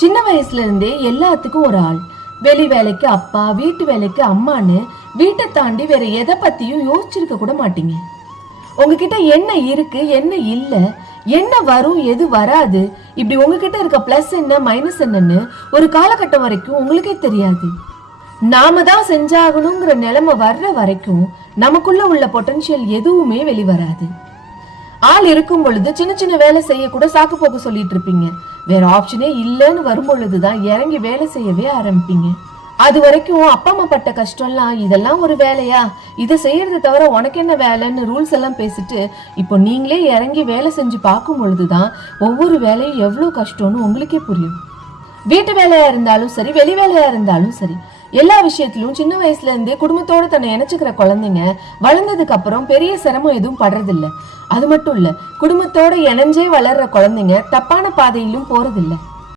சின்ன வயசுல இருந்தே எல்லாத்துக்கும் ஒரு ஆள், வெளி வேலைக்கு அப்பா, வீட்டு வேலைக்கு அம்மான்னு வீட்டை தாண்டி வேற எதை பத்தியும் யோசிச்சிருக்க கூட மாட்டீங்க. உங்ககிட்ட என்ன இருக்கு, என்ன இல்ல, என்ன வரும், எது வராது, இப்படி உங்ககிட்ட இருக்க பிளஸ் என்ன மைனஸ் என்னன்னு ஒரு காலகட்டம் வரைக்கும் உங்களுக்கே தெரியாது. நாம தான் செஞ்சாகணுங்கிற நிலைமை வர்ற வரைக்கும் நமக்குள்ள உள்ள பொட்டன்ஷியல் எதுவுமே வெளிவராது. ஆள் இருக்கும் பொழுது சின்ன சின்ன வேலை செய்ய கூட சாக்கு போக்கு சொல்லிட்டு இருப்பீங்க. வேற ஆப்ஷனே இல்லைன்னு வரும் பொழுதுதான் இறங்கி வேலை செய்யவே ஆரம்பிப்பீங்க. அது வரைக்கும் அப்பா அம்மா பட்ட கஷ்டம்லாம், இதெல்லாம் ஒரு வேலையா, இதை செய்யறது தவிர உனக்கு என்ன வேலைன்னு ரூல்ஸ் எல்லாம் பேசிட்டு இப்போ நீங்களே இறங்கி வேலை செஞ்சு பார்க்கும் பொழுதுதான் ஒவ்வொரு வேலையும் எவ்வளவு கஷ்டம்னு உங்களுக்கே புரியும். வீட்டு வேலையா இருந்தாலும் சரி, வெளி வேலையா இருந்தாலும் சரி, எல்லா விஷயத்திலும் சின்ன வயசுல இருந்தே குடும்பத்தோட தன்னை இணைச்சுக்கிற குழந்தைங்க வளர்ந்ததுக்கு அப்புறம் பெரிய சிரமம் எதுவும் படுறதில்ல. அது மட்டும் இல்ல, குடும்பத்தோட இணைஞ்சே வளர்ற குழந்தைங்க தப்பான பாதையிலும் போறதில்லை.